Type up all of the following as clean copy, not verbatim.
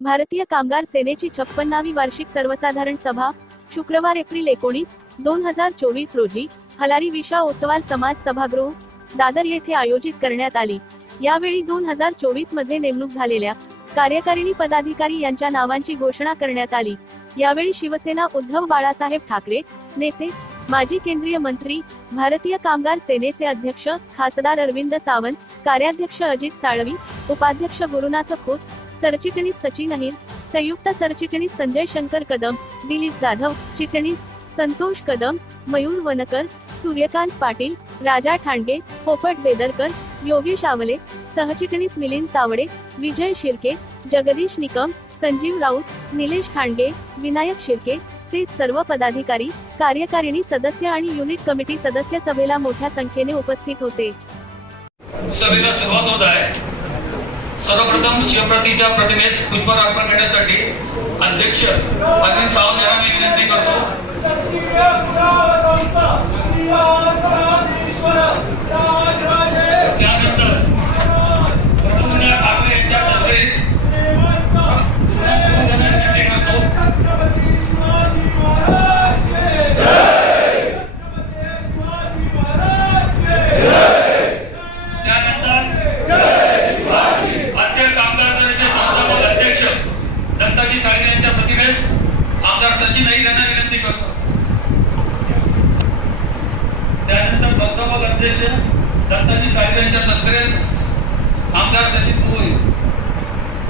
भारतीय कामगार सेनेची 56वी वार्षिक सर्वसाधारण सभा शुक्रवार एप्रिल 19, 2024 रोजी हलारी विशा ओसवाल समाज सभागृह, दादर येथे आयोजित करण्यात आली। यावेळी 2024 मध्ये नेमणूक झालेल्या कार्यकारिणी पदाधिकारी यांच्या नावांची घोषणा करण्यात आली। यावेळी शिवसेना उद्धव बाळासाहेब ठाकरे, नेते, माजी केंद्रीय मंत्री, भारतीय कामगार सेनेचे अध्यक्ष खासदार अरविंद सावंत, कार्याध्यक्ष अजित साळवी, उपाध्यक्ष गुरुनाथ खोत, सरचिटणीस सचिन अहिर, संयुक्त सरचिटणीस संजय शंकर कदम, दिलीप जाधव, चिटणीस संतोष कदम, मयूर वनकर, सूर्यकांत पाटील, राजा ठाणगे, पोपट बेदरकर, योगेश आवले, सहचिटणीस मिलिंद तावडे, विजय शिर्के, जगदीश निकम, संजीव राऊत, निलेश ठाणगे, विनायक शिर्के सहित सर्व पदाधिकारी, कार्यकारिणी सदस्य आणि युनिट कमिटी सदस्य सभेला मोठ्या संख्येने उपस्थित होते। सभेला सुरुवात होत आहे। सर्वप्रथम शिवप्रतीच्या प्रतिमेस पुष्पहार अर्पण करण्यासाठी अध्यक्ष अरविंद सावंत यांना मी विनंती करतो। त्यानंतर प्रभुंना ठाकरे यांच्या तसबेस विनंती करतो। दत्ताजी साळवे यांच्या प्रतिमेस आमदार सचिन अहिर यांना विनंती करतो। त्यानंतर संस्थापक अध्यक्ष दत्ताजी साळवे यांच्या तस्करेस आमदार सचिन भोई,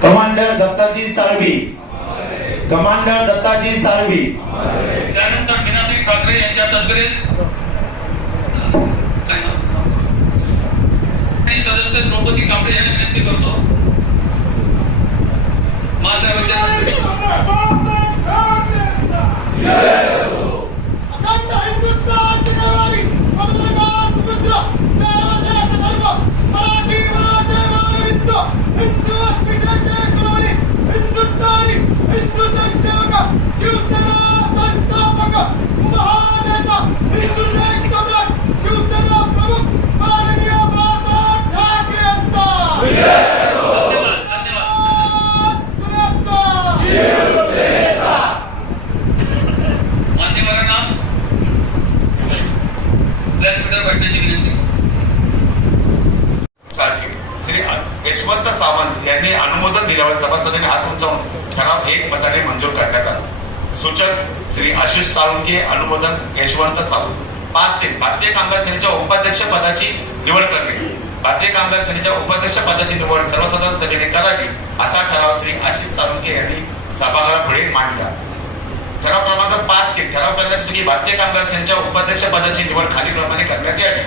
कमांडर दत्ताजी साळवी, कमांडर दत्ताजी साळवी। त्यानंतर मीनाताई ठाकरे यांच्या तस्करेस सदस्य द्रौपदी कांबळे यांना विनंती करतो। श्री यशवंत सावंत यांनी अनुमोदन दिल्यावर सभासदांनी हात उंचावून ठराव एकमताने मंजूर करण्यात आला। सूचक श्री आशिष साळुंके, अनुमोदन यशवंत सावंत। 5-3 भारतीय कामगार सेनेच्या उपाध्यक्ष पदाची निवड करणे। भारतीय कामगार सेनेच्या उपाध्यक्ष पदाची निवड सर्वसाधारण सभेने करावी असा ठराव श्री आशिष साळुंके यांनी सभागृहापुढे मांडला। ठराव क्रमांक 5-3 ठराव करण्यात येतो की भारतीय कामगार सेनेच्या उपाध्यक्ष पदाची निवड खालीलप्रमाणे करण्यात यावी।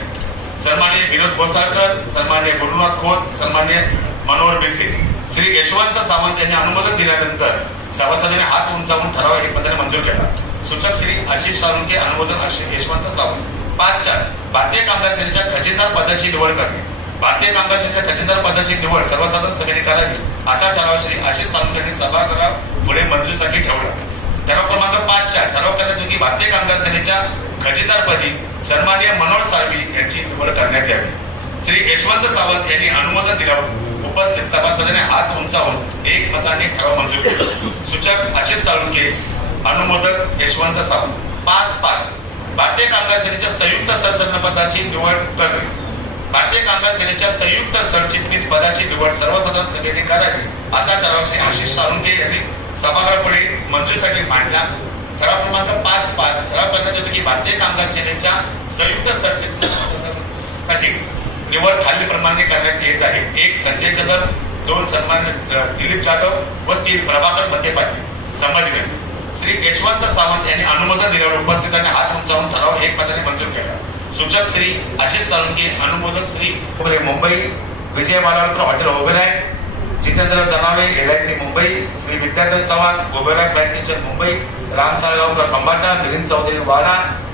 सन्माननीय विनोद बोसाळकर, सन्माननीय गुरुनाथ खोत, सन्माननीय मनोहर बिसे। श्री यशवंत सावंत यांनी अनुमोदन दिल्यानंतर सभासदांनी हात उंचावून ठराव एकमताने मंजूर केला। सूचक श्री आशिष साळुंके, अनुमोदन यशवंत सावंत। 5-4 भारतीय कामगार सेनेच्या खजिनदार पदाची निवड करणे। भारतीय कामगार सेनेच्या खजिनदार पदाची निवड सर्वसाधारण सभेने करावी असा ठराव श्री आशिष साळुंके यांनी सभागृहापुढे मंजुरीसाठी ठेवला। ठराव क्रमांक 5-4 ठराव करण्यात येतो की भारतीय कामगार सेनेच्या खजिनदारपदी सन्माननीय मनोहर साळवी यांची निवड करण्यात यावी। श्री यशवंत सावंत यांनी अनुमोदन दिल्यावर उपस्थित सभासदांनी हात उंचावून एकमताने ठराव मंजूर केला। सूचक आशिष साळुंके, अनुमोदक यशवंत सावंत। 5-5 भारतीय कामगार सेनेच्या संयुक्त सरचिटणीस निवड करणे। भारतीय कामगार सेनेच्या संयुक्त सरचिटणीस पदाची निवड सर्वसाधारण सभेने करावी असा ठराव श्री आशिष साळुंके यांनी सभागृहापुढे मंजुरीसाठी मांडला। ठराव क्रमांक 5-5 ठराव करण्यात येतो की भारतीय कामगार सेनेच्या संयुक्त सरचिटणीस निवड खालीलप्रमाणे करण्यात येत आहे। 1 संजय कदम, 2 सन्माननीय दिलीप जाधव व 3 प्रभाकर मते पाटील। संभाजीनगर श्री यशवंत सावंत यांनी अनुमोदन दिल्यावर उपस्थितांनी हात उंचावून ठराव एकमताने मंजूर केला। सूचक श्री आशिष साळुंके, अनुमोदक Shri Mumbai, Vijay Malavkar hotel Oberoi, Jitendra Janave LIC Mumbai, Shri Vidyadhar Chavan Oberoi flight kitchen Mumbai, Ram Salgaonkar Khambatta, Milind Chaudhari Wada,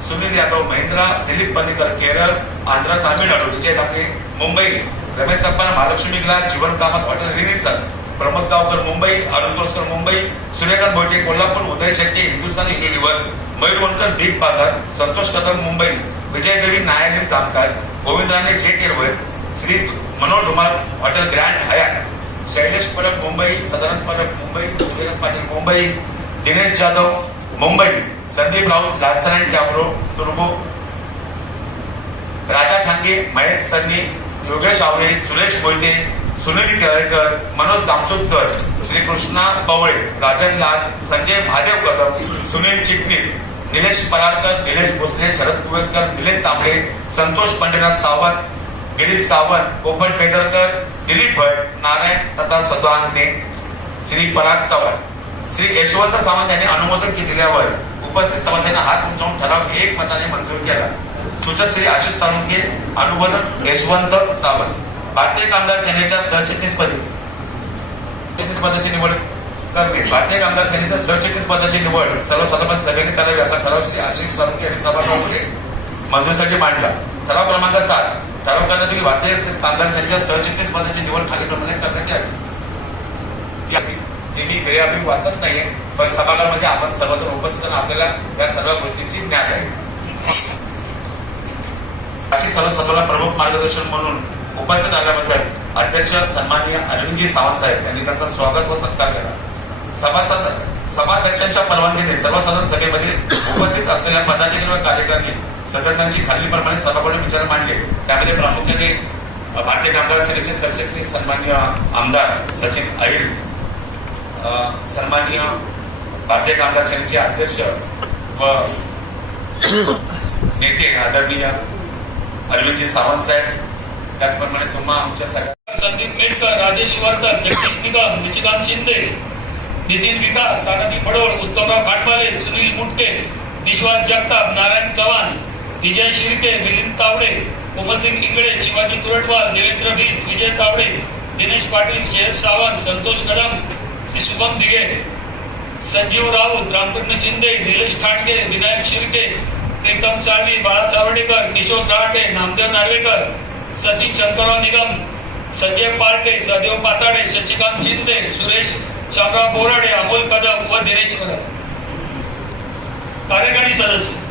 Sunil Yadav Mahindra, Dilip Panicker Kerala, Andhra Tamil Nadu, Vijay Dape Mumbai, Ramesh Sappana Mahalaxmi glass, Jeevan Kamath hotel Renaissance, Pramod Gaonkar Mumbai, Arun Toraskar Mumbai, Suryakant Bhote Kolhapur, Uday Shetty Hindustani Unilever, Mayur Wankar Big Bazaar, Santosh Kadam Mumbai, विजय देवी न्यायालयीन कामकाज, Govind Rane Jet Airways, Shri Manohar Dhumal hotel grand Hyatt, Shailesh Parab Mumbai, Sadanand Parab Mumbai, Udayan Patil Mumbai, Dinesh Jadhav Mumbai, Sandeep Raut Larsen and Toubro तुर्बो, राजा ठांगे, महेश सन्नी, योगेश आवरे, सुरेश मोहिते, सुनील केळकर, मनोज जामसुदकर, श्रीकृष्णा पवळे, राजन लाल, संजय महादेव कदम, सुनील चिटणीस, निलेश परारकर, निलेश भोसले, शरद कुवेसकर, मिलिंद तांबडे, संतोष पंढरीनाथ सावंत, गिरीश सावंत, गोपाल पेदरकर, दिलीप भट, नारायण तथा सदानने, श्री पराग चव्हाण, श्री यशवंत सावंत यांनी अनुमोदन दिल्यावर उपस्थित सभासदांनी हात उंचावून ठराव एकमताने मंजूर केला. सूचक श्री आशिष साळुंखे, अनुमोदक यशवंत सावंत. भारतीय कामगार सेनेच्या सरचिटणीस पदाची निवड करणे. भारतीय कामगार सेनेच्या सरचिटणीस पदाची निवड सर्वसाधारण सभेने करावी असा ठराव श्री आशिष साळुंखे यांनी सभागृहामध्ये मंजुरीसाठी मांडला. ठराव क्रमांक 7. ठराव करण्यात की भारतीय कामगार सेनेच्या सरचिटणीस पदाची निवड खालीलप्रमाणे करण्यात यावी. जी मी वेळेआधी वाचत नाहीये, पण सभागृहामध्ये आपण सर्वजण उपस्थित आपल्याला या सर्व गोष्टींची ज्ञान आहे. अशी सर्व सभेला प्रमुख मार्गदर्शन म्हणून उपस्थित आल्याबद्दल अध्यक्ष सन्माननीय अरविंदजी सावंत साहेब यांनी त्यांचा स्वागत व सत्कार केला. सभाध्यक्षांच्या परवानगीने सर्व सदन सभेमध्ये उपस्थित असलेल्या पदाधिकारी व कार्यकर्ते सदस्यांची खालीलप्रमाणे सभागृहाने विचार मांडले. त्यामध्ये प्रामुख्याने भारतीय कामगार सेनेचे सरचिटणीस सन्माननीय आमदार सचिन अहिर, सन्माननीय भारतीय कामगार सेनेचे अध्यक्ष व नेते आदरणीय अरविंदजी सावंत साहेब, त्याचप्रमाणे तुम्हा आमच्या सगळ्या संदीप मेटकर, राजेश वर्धक, जगदीश निगम, निशिकांत शिंदे, नितीन विकार, तानाजी पडोळ, उत्तमराव खाटमाले, सुनील मुटके, विश्वास जगताप, नारायण चव्हाण, विजय शिर्के, मिलिंद तावडे, कोमलसिंग इंगळे, शिवाजी तुरटवाल, देवेंद्र बीस, विजय तावडे, दिनेश पाटील, शेख सावंत, संतोष कदम, श्री शुभम दिघे, संजीव राऊत, रामकृष्ण शिंदे, निलेश ठाणगे, विनायक शिर्के, प्रीतम साळवी, बाळा सावर्डेकर, किशोर राहटे, नामदेव नार्वेकर, सचिन शंकरराव निगम, संजय पार्टे, सदेव पाताडे, शशिकांत शिंदे, सुरेश शामराव बोराडे, अमोल कदम व दिनेश कदम. कार्यकारी सदस्य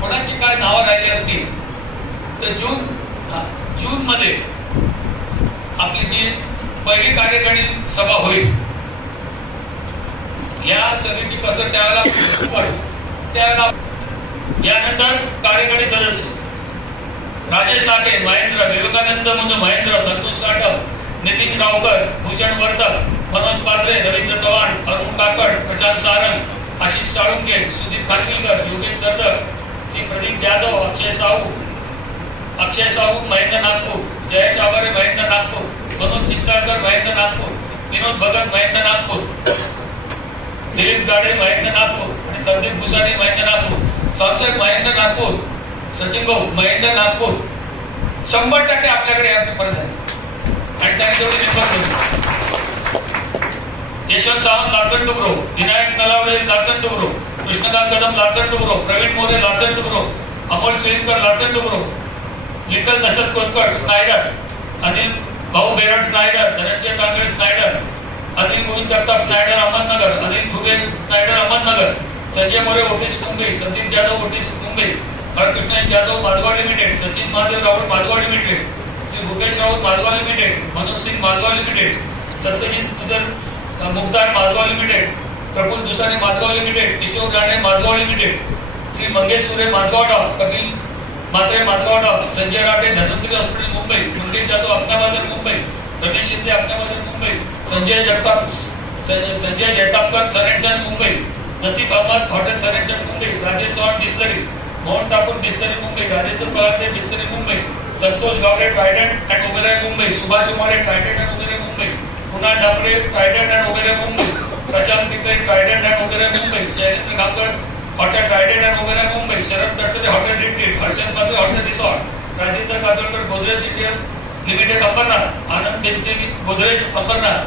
कोणाची काय नावं राहिली असतील तर जून मध्ये आपली जी पहिली कार्यकारी सभा होईल, या सभेची कसर त्यावेळेला यानंतर कार्यकारी सदस्य राजेश लाटे, महेंद्र, विवेकानंद मुंज महेंद्र, संतोष राठव, नितीन गावकर, भूषण वर्धक, मनोज पात्रे, रवींद्र चव्हाण, अरुण काकड, प्रशांत सारंग, आशिष साळुंखे, सुदीप खानविलकर, योगेश सरदर, श्री प्रदीप जाधव, अक्षय साहू, महेंद्र नागपूर, जयेश आवारे, महेंद्र नागपूर, मनोज चिंचाळकर, महेंद्र नागपूर, विनोद भगत, महेंद्र नागपूर, दिलीप गाडे, महेंद्र नागपूर आणि संदीप भुसारी, महेंद्र नागपूर, संसद महेंद्र नागपूर, सचिन भाऊ महेंद्र नागपूर. 100% आपल्याकडे याची परत आहे आणि त्यांनी तेवढी निवड केली. Yashwant Sawant, Larsen Toubro, Vinayak Nalawade, Larsen Toubro, Krishnakant Kadam, Larsen Toubro, Pravin More, Larsen Toubro, Amol Suinkar, Larsen Toubro, little Dashrath Kotkar, Schneider, Anil Bhau Berad, Schneider, Dhananjay Kangle, Schneider, Anil Govind Jagtap, Schneider, Ahmednagar, Anil Dhube, Schneider, Ahmednagar, Sanjay More, Otis Mumbai, Sandeep Jadhav, Otis Mumbai, Harkrishna Jadhav, Madhava limited, Sachin Mahadev Raut, Madhava limited, Shri Bhupesh Raut, Madhava limited, Manoj Singh, Madhava limited, Satyajit Mukhtar, Madhava limited, Praful Dusane, Madhava limited, Kishor Rane, Madhava limited, Shri Mangesh Sure, Madhava dock, Kapil Mhatre, Madhava dock, Sanjay Rathe, Dhanvantari hospital Mumbai, Kuldeep Jadhav, अपनाबादर मुंबई, रमेश शिंदे, अपनाबादर मुंबई, संजय जगतापकर, सरेंचन मुंबई, नसीब अहमद, हॉटेल सरेंचन Mumbai, Rajesh Chavan, Bisleri, Mohan Thakur, Bisleri Mumbai, Rajendra Parande, Bisleri Mumbai, Santosh Gawade, Trident and Oberoi Mumbai, Subhash Umare, Trident and Oberoi Mumbai, Kunal Dapre, Trident and Oberoi Mumbai, Prashant Pimple, Trident and Oberoi Mumbai, Shailendra Khamkar, hotel Trident and Oberoi Mumbai, Sharad Tadsare, hotel retreat, Harshad Patre, hotel resort, Rajendra Katolkar, Godrej India limited, Ambernath, Anand Devdevi, Godrej, Ambernath,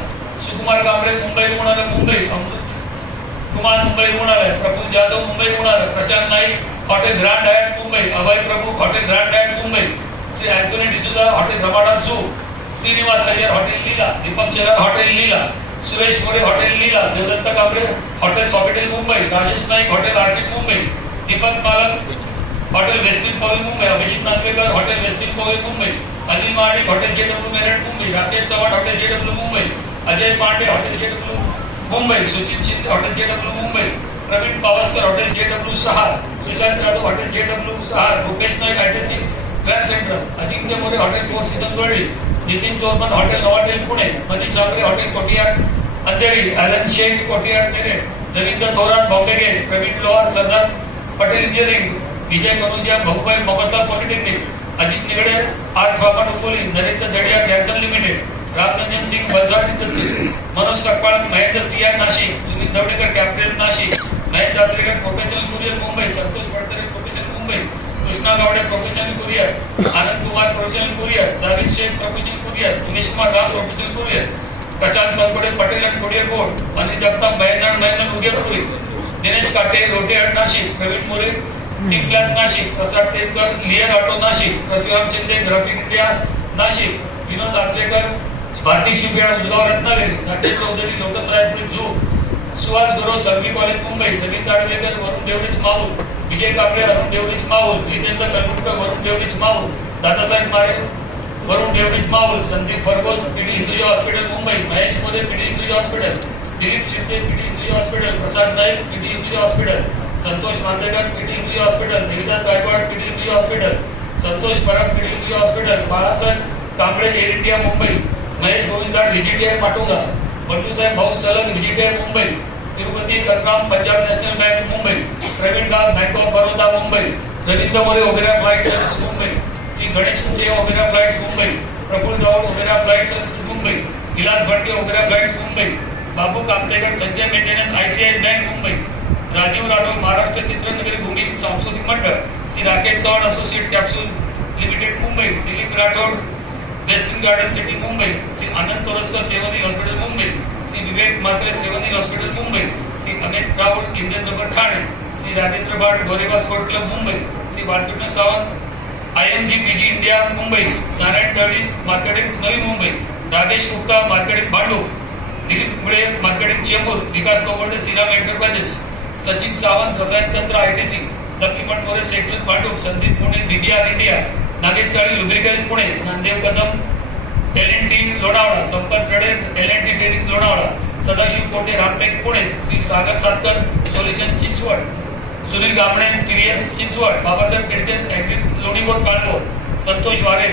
Sukumar Kamble, Mumbai रुग्णालय, मुंबई, अमृत कुमार, मुंबई रुग्णालय, प्रफुल्ल जाधव, मुंबई रुग्णालय, Prashant Naik, hotel grand Hyatt Mumbai, Abhay Prabhu, hotel grand Hyatt Mumbai, Shri Anthony D'Souza, hotel Ramada झू, Shrinivas Iyer, hotel Leela, Deepak Shelar, hotel Leela, Suresh More, hotel Leela, Devdatta Kamble, hotel Sofitel Mumbai, Rajesh Naik, hotel Orchid Mumbai, Deepak Malak, hotel Westin point Mumbai, Abhijit Nagvekar, hotel Westin point Mumbai, Anil Mahadik hotel JW Marriott Mumbai, Rakesh Chavan hotel JW Mumbai, Ajay Pande hotel JW Mumbai, सुचित Shinde hotel JW Mumbai, Pravin Pawaskar hotel JW Sahar, Sushant Jadhav hotel JW Sahar, Rupesh Naik ITC grand central, Ajinkya More hotel four season वर्ल्डी, Nitin चोरमन hotel नॉवाटेल Pune, Manish Sagare hotel कोटियाड Andheri, Allen Shaikh कोटियाड Meerut, Ravindra Thorat Bombay gate, Pravin Lohar Sardar Patel engineering, Vijay कनुजिया भाऊभाई मोहम्मदला polytechnic, Ajit Nigade art pharma Dombivli, Narendra जडिया गॅसन limited, Ramranjan Singh Valsad industry, Manoj Sakpal Mahendra Singh Nashik, Sunil Davdekar capital Nashik, Mahendra Datrekar professional courier Mumbai, Santosh Phadtare professional Mumbai, Krishna Gawade professional courier, Anand Kumar professional courier, Javed Shaikh professional courier, Umesh Kumar Rao professional courier, Prashant Mankode Patel and courier board, Anil Jagtap Mahendra courier Puri, Dinesh Kate रोटेहाट Nashik, Praveen More team class Nashik, Prasad Temkar लियर auto Nashik, Prithviram Shinde graphic India Nashik, Vinod Achrekar Bharati shipyard Udgaon Ratnagiri, Rakesh Chaudhari लोकसाहित्य झू, सुहास गुरव सर्वी college Mumbai, Naveen Dadvekar Varun देवरीच माऊल, विजय कांबळे अरुण देवरीच माऊल, जितेंद्र कलमुटकर वरुण देवरीच माऊल, दादासाहेब मारे वरुण देवरीच माऊल, Sandeep Phargol PD Hinduja hospital Mumbai, Mahesh More PD Hinduja hospital, Dilip Shinde PD Hinduja hospital, Prasad Naik PD Hinduja hospital, Santosh Mandekar PD Hinduja hospital, Devidas Gaikwad PD Hinduja hospital, Santosh Parab PD Hinduja hospital, Balasaheb Kamble air India Mumbai, Mahesh गोविंदाड VJTI पाटुंगा, बंडूसाहेब भाऊ सलग VJTI Mumbai, Tirupati कनराम Punjab national bank Mumbai, Pravin गाव बँक ऑफ बरोदा मुंबई, रवींद्र मोरे ओबेरा फ्लाइट सर्व्हिस मुंबई, श्री गणेश कुचे ओबेरा फ्लाइट्स मुंबई, प्रफुल्ल गौड ओबेरा flight service Mumbai, Vilas Bhatke Oberoi flights Mumbai, Babu Kamtekar Sanjay maintenance ICICI bank Mumbai, Rajiv Rathod Maharashtra Chitranagari भूमी सांस्कृतिक मंडळ, Shri Rakesh Chavan associate capsule limited Mumbai, Dilip Rathod western garden city Mumbai, Shri Anand Toraskar सेवनी हॉस्पिटल मुंबई, श्री विवेक म्हात्रे सेवनी hospital Mumbai, Shri Amit Rahul Indian Nagar Thane, Shri Rajendra Bhat Goregaon sport club Mumbai, Shri Balkrishna Sawant IMG India Mumbai, Narayan Dalvi marketing Navi Mumbai, Rajesh Gupta marketing Bhandup, Dilip Mule marketing Chembur, Vikas Kowade Shriram enterprises, Sachin Sawant Rasayan Tantra ITC, Laxman More secretary Bhandup, Sandeep Pune BBR India, Nagesh Sali Lubrical Pune, Namdev Kadam L&T Lonavala, संपत रडे L&T daring Lonavala, Sadashiv Kote Ramtek Pune, Shri Sagar Satkar solution Chinchwad, Sunil Gamne TVS Chinchwad, Babasaheb Kedke agri लोणीवर Kalbhor, Santosh Ware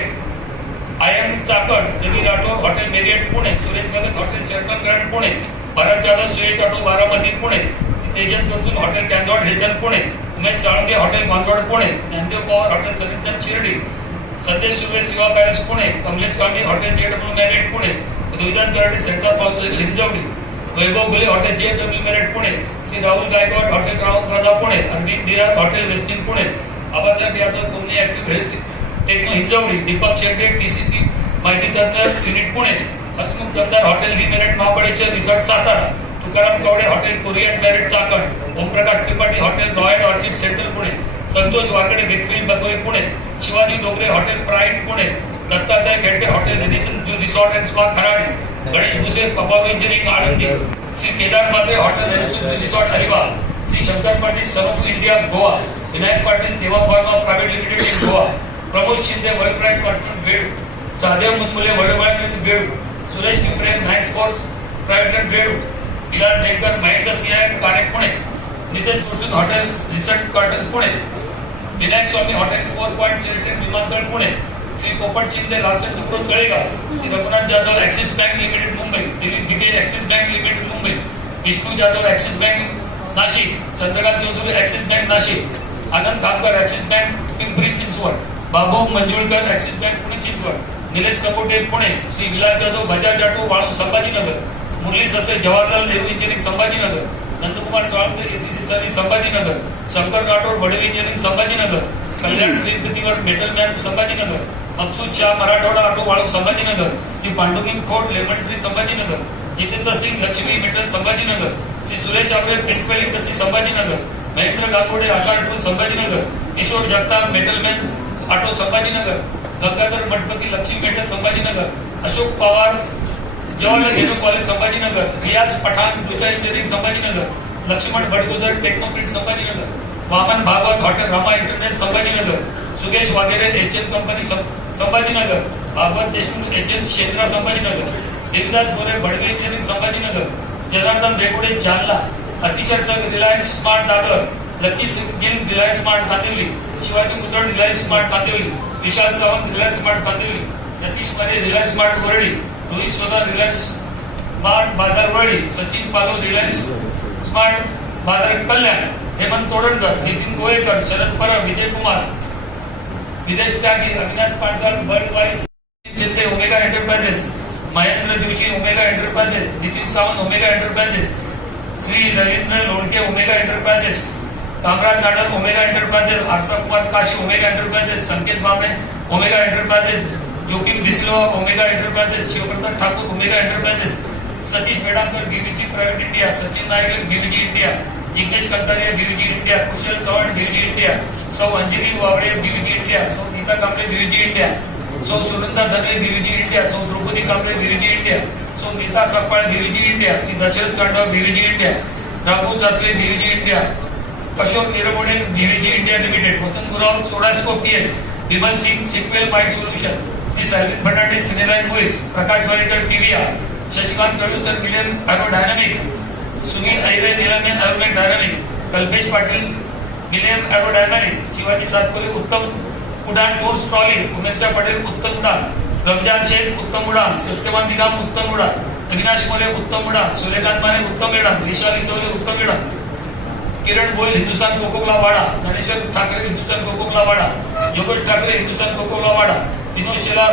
IM Chakan, Ravi Rathod hotel Marriott Pune, Suresh Bhagat hotel Sheraton grand Pune, Bharat Jadhav Suyash auto Baramati Pune, Tejas Ganjun hotel Conrad Hilton Pune, Umesh Salunke hotel Mangad Pune, Dnyandev Pawar hotel सरिंचन Shirdi, Satej Surve Shiva palace Pune, Kamlesh Kamble hotel JW Marriott Pune, Devdas Garade centre for Hinjewadi, Vaibhav Ghule hotel JW Marriott Pune, Shri Rahul Gaikwad hotel Raja Pune, Arvind Dira hotel Westin Pune, Abasaheb Yadav कोमनी active health techno Hinjewadi, Deepak Shette TCC माहिती तंत्र unit Pune, Hasmukh Jamdar hotel the Marriott Mahabaleshwar resort Satara, Tukaram Kawade hotel कोरियन Marriott Chakan, Omprakash Tripathi hotel royal orchid central Pune, Santosh Warkade bakery बगोई Pune, Shivaji Dongre hotel pride Pune, Dattatray Khedke hotel Radisson resort and spa Kharadi, Ganesh Bhuse पबाव engineering Alandi, Shri Kedar Matre hotel Radisson resort हरिवाल, Shri Shankar Patil sun of India Goa, Vinayak Patil Teva pharma private limited in Goa, Pramod Shinde world pride apartment बेडू, Sahdev Munmule world बेडू, Suresh Pimpre max force private बेडू, इलाज डेकर Mahendra Singh Kare Pune, Nitesh Kurtun hotel resort cotton Pune, Vinayak Swami hotel 4 point selected विमानतळ पुणे, श्री पोपट शिंदे लालसेन तुकडो Talegaon, Shri Raghunath Jadhav Axis bank limited Mumbai, Dilip Bike Axis bank limited Mumbai, Vishnu Jadhav Axis bank Nashik, Chandrakant Chaudhari Axis bank Nashik, Anand Khamkar Axis bank Pimpri Chinchwad, Babu Manjulkar Axis bank Pune Chinchwad, Nilesh Kapote Pune, Shri Vilas Jadhav Bajaj auto वाळू Sambhajinagar, Murli Sase Jawaharlal Nehru engineering Sambhajinagar, Nandkumar Salunke ACC service Sambhajinagar, Shankar Rathod Badve engineering Sambhajinagar, Kalyan त्रिमतीवर Metalman Sambhajinagar, Maqsood Shah Marathwada auto वाळू Sambhajinagar, Shri Pandurang Khot lemon tree Sambhajinagar, Jitendra Singh Lakshmi metal Sambhajinagar, Shri Suresh Abale Paintwell industry Sambhajinagar, Mahendra Gangode Aakar tool Sambhajinagar, Kishor Jagtap Metalman auto Sambhajinagar, Gangadhar Mathpati Lakshmi metal Sambhajinagar, Ashok Pawar Jawaharlal Nehru college Sambhajinagar, Riyaz Pathan दुसरा engineering Sambhajinagar, Laxman Bhatgujar Technoprint Sambhajinagar, Waman Bhagwat hotel Rama internet Sambhajinagar, सुगेश Waghere HM company Sambhajinagar, Bhagwat Deshmukh agent Shendra Sambhajinagar, Devdas Gore Badve engineering Sambhajinagar, Janardan रेगोडे Jalna, अतिशय sir Reliance smart Dadar, lucky gill Reliance smart Kandivali, Shivaji मुद्रण Reliance smart Kandivali, विशाल Sawant Reliance smart Kandivali, Yatish मरे Reliance smart Worli, Rohit सोनार Reliance smart बाजार वरळी, सचिन पालो Reliance smart बाजार कल्याण, Hemant Todankar, Nitin गोयेकर, Sharad Parab, Vijay Kumar, Videsh Tyagi, Avinash Patsal, world wide चित्ते, Omega enterprises, Mahendra Joshi, Omega enterprises, Nitin Sawant, Omega enterprises, Shri Ravindra Lonke, Omega enterprises, Kamraj Nadar, Omega enterprises, आरसा Kumar Kashi, Omega enterprises, Sanket Babe, Omega enterprises, Joachim बिस्लोवा, Omega enterprises, Shivpratap Thakur, Omega enterprises, Satish Medamkar, BVG private India, Sachin Nayak, BVG India, Jignesh Kantaria, BVG India, Kushal Chavan, BVG India, सौ अंजली वावळे, BVG India, सौ Nita Kamble, BVG India, सौ सुनंदा धर्मे, BVG India, सौ Draupadi Kamble, BVG India, सौ Neeta Sakpal, BVG India, Shri Dashrath Sandav, BVG India, Raghav Jatle, BVG India, Ashok Nirmode, BVG India limited, Vasant Gurav, Sodexo PL, Vimal Singh, sequel mind solution, Shri सायविन Fernandes, Cineline मुइज, Prakash Walekar, TVR, Shashikant Kalusar, million aerodynamic, Sunil Aire, निलंगन एरोमेक dynamic, Kalpesh Patil, million aerodynamic, Shivaji Satpute, Uttam Udaan tours trolley, Umesha Patel, Uttam Udaan, Ramzan Shaikh, उत्तम उडान, सत्यवान दिगाम, उत्तम उडान, अविनाश मोरे, उत्तम उडान, सूर्यकांत माने, उत्तम उडान, Vishal Indole, Uttam Udaan, Kiran Goyal, Hindustan Coca Cola Wada, Dnyaneshwar Thackeray, Hindustan Coca Cola Wada, Yogesh Thackeray, Hindustan Coca Cola Wada, Vinod Shelar,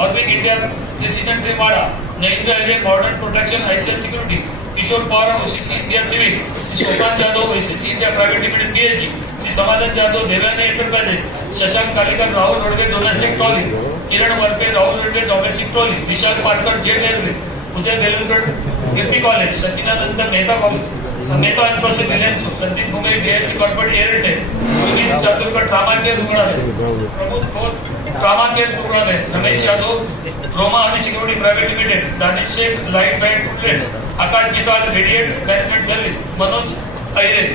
ऑर्बिक India, president Wada, Narendra Ajay, modern protection, ICL security, Kishor Pawar, OCC India civil, Shri Sopan Jadhav, OCC India private limited PHG, Shri Samadhan Jadhav, Devyani enterprises, Shashank Kalekar, Rahul roadway, domestic trolley, Kiran Warpe, Rahul roadway, domestic trolley, Vishal Patkar, Jet Airways, Uday Belurkar, Kirti college, Sachinanand Mehta college, Mehta and process Reliance, Sandeep Ghume, DLC corporate Airtel, Sunil Chaturkar, trauma care रुग्णालय, Pramod Khot, trauma care रुग्णालय, रमेश यादव, रोमा आणि security private limited, Danish Shaikh, light band फुटलेट, Akash Misal, radiate management service, Manoj Aire,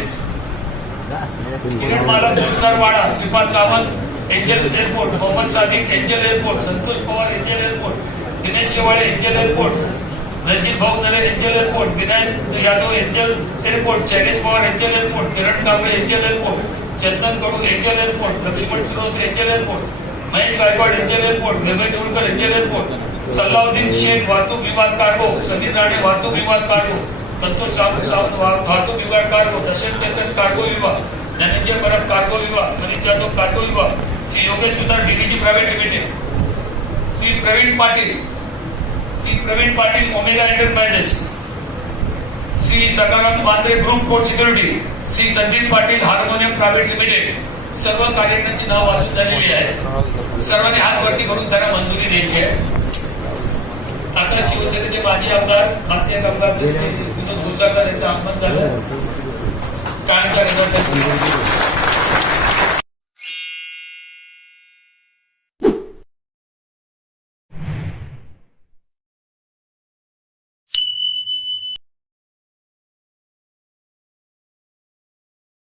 Kiran Mala, star Wada, Shripad Sawant, angel airport, Mohammad Sadiq, angel airport, Santosh Pawar, angel airport, Dinesh Shewale, angel airport, Ranjit Bhau Nare, angel airport, Vinay Yadav, angel airport, Shailesh Pawar, angel airport, Kiran Kamble, angel airport, Chandan Kadu, angel airport, Laxman Firoz, angel airport, Mahesh Gaikwad, angel airport, Vaibhav Deulkar, angel airport, Salauddin Shaikh, वाहतूक विभाग cargo, Sameer Rane, वाहतूक विभाग cargo, Santosh Sawant, वाहतूक विभाग cargo, Dasharath Ketan, cargo विभाग, Dhananjay Parab, cargo विभाग, Manish Jadhav, cargo विभाग, Shri Yogesh Sutar, DBG private limited, Shri Praveen Patil, Omega enterprises, Shri Sakharam Bandre, group कोड security, Shri Sandeep Patil, harmonium private limited, सर्व कार्यकर्त्यांची नाव वाचून झालेली आहे. सर्वांनी हात वरती करून त्यांना मंजुरी द्यायची आहे. आता शिवसेनेचे माजी आमदार, भारतीय कामगार विनोद घोसाळकर यांचं आगमन झालं. टाळ्यांच्या गजरात